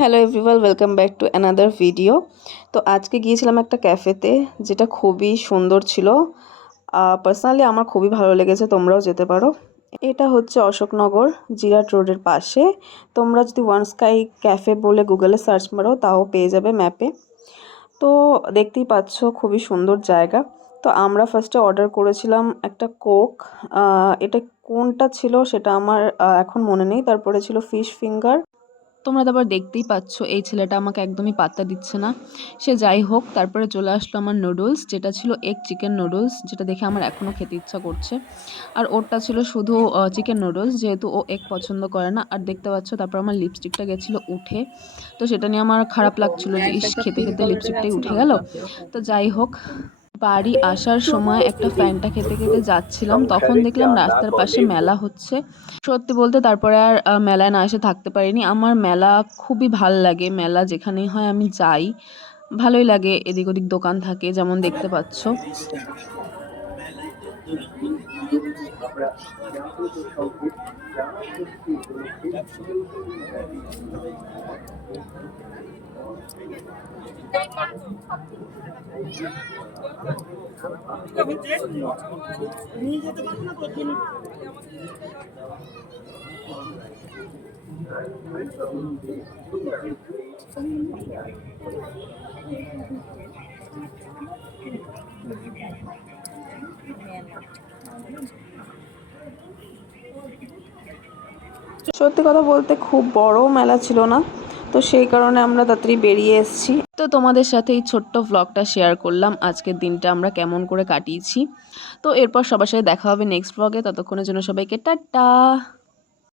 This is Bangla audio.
Hello everyone, welcome back to another video. তো আজকে গিয়েছিলাম একটা ক্যাফেতে, যেটা খুবই সুন্দর ছিল। পার্সোনালি আমার খুবই ভালো লেগেছে, তোমরাও যেতে পারো। এটা হচ্ছে অশোকনগর জিরাট রোডের পাশে। তোমরা যদি ওয়ান স্কাই ক্যাফে বলে গুগলে সার্চ মারো তাও পেয়ে যাবে ম্যাপে। তো দেখতেই পাচ্ছ খুবই সুন্দর জায়গা। তো আমরা ফার্স্টে অর্ডার করেছিলাম একটা কোক। এটা কোনটা ছিল সেটা আমার এখন মনে নেই। তারপরে ছিল ফিশ ফিঙ্গার। তোমরা তো আবার দেখতেই পাচ্ছ এই ছেলেটা আমাকে একদমই পাত্তা দিচ্ছে না। সে যাই হোক, তারপরে চলে আসলো আমার নুডলস, যেটা ছিল এগ চিকেন নুডলস, যেটা দেখে আমার এখনও খেতে ইচ্ছা করছে। আর ওরটা ছিল শুধু চিকেন নুডলস, যেহেতু ও এগ পছন্দ করে না। আর দেখতে পাচ্ছ তারপর আমার লিপস্টিকটা গেছিলো উঠে। তো সেটা নিয়ে আমার খারাপ লাগছিল যে ইস, খেতে খেতে লিপস্টিকটাই উঠে গেল। তো যাই হোক, বাড়ি আসার সময় একটা ফ্যানটা খেতে খেতে যাচ্ছিলাম, তখন দেখলাম রাস্তার পাশে মেলা হচ্ছে। সত্যি বলতে তারপরে আর মেলায় না এসে থাকতে পারিনি। আমার মেলা খুবই ভাল লাগে, মেলা যেখানেই হয় আমি যাই, ভালোই লাগে। এদিক ওদিক দোকান থাকে, যেমন দেখতে পাচ্ছ। সত্যি কথা বলতে খুব বড় মেলা ছিল না, তো সেই কারণে আমরা তাড়াতাড়ি বেরিয়ে এসেছি। তো তোমাদের সাথে এই ছোট্ট ভ্লগটা শেয়ার করলাম, আজকের দিনটা আমরা কেমন করে কাটিয়েছি। তো এরপর সবার সাথে দেখা হবে নেক্সট ভ্লগে। ততক্ষণের জন্য সবাইকে টাটা।